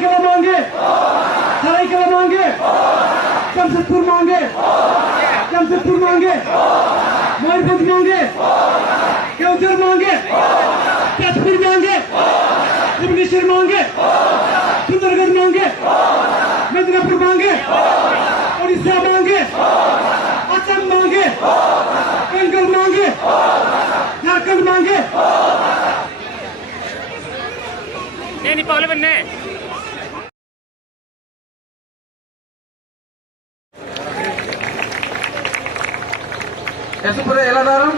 सरायकेला मांगे, सरायकेला मांगे, जमशेदपुर मांगे, जमशेदपुर मांगे, मयूरभंज मांगे, केवंझर मांगे, तेजपुर मांगे, भुवनेश्वर मांगे, सुंदरगढ़ मांगे, मेदिनीपुर मांगे, उड़ीसा मांगे, असम मांगे, बंगाल मांगे, झारखंड मांगे। नहीं पावले बनने ऐसे पूरे एलादारम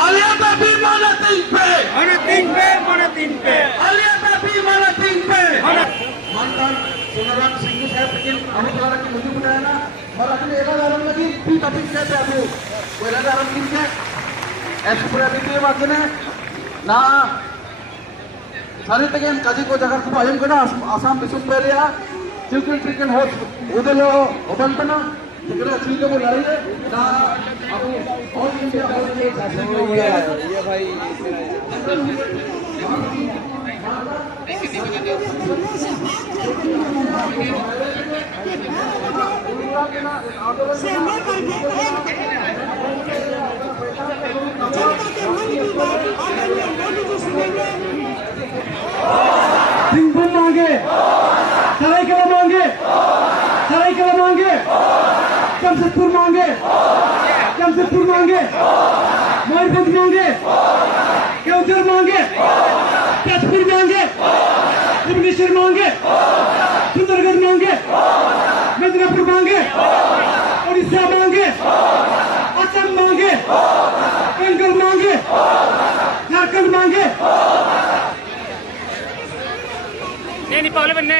आलिया तापी माना तीन पे आलिया तापी माना तीन पे mantan saudara Singgu saya bikin kamu saudara की मुझे बताया ना और अपने एलादारम लगी भी टॉपिक कहते हैं वो एलादारम किन के ऐसे पूरे अभी तो ये बात है ना सारे तक हम काजी को जगह को पालन करना आसाम बिसुम पहले चिकन होस्ट उधर लो ओपन पना जितना अच्छी को बुला रही है ना अब और इंडिया और ये भाई सिंहभूम मांगे, सरायकेला मांगे, सरायकेला मांगे, जमशेदपुर मांगे, जमशेदपुर मांगे, मयूरभंज मांगे, केवंझर मांगे, तेजपुर मांगे, भुवनेश्वर मांगे, सुंदरगढ़ मांगे, मेदिनीपुर मांगे, उड़ीसा मांगे, असम मांगे, बंगाल मांगे, झारखंड मांगे। नहीं पावले बनने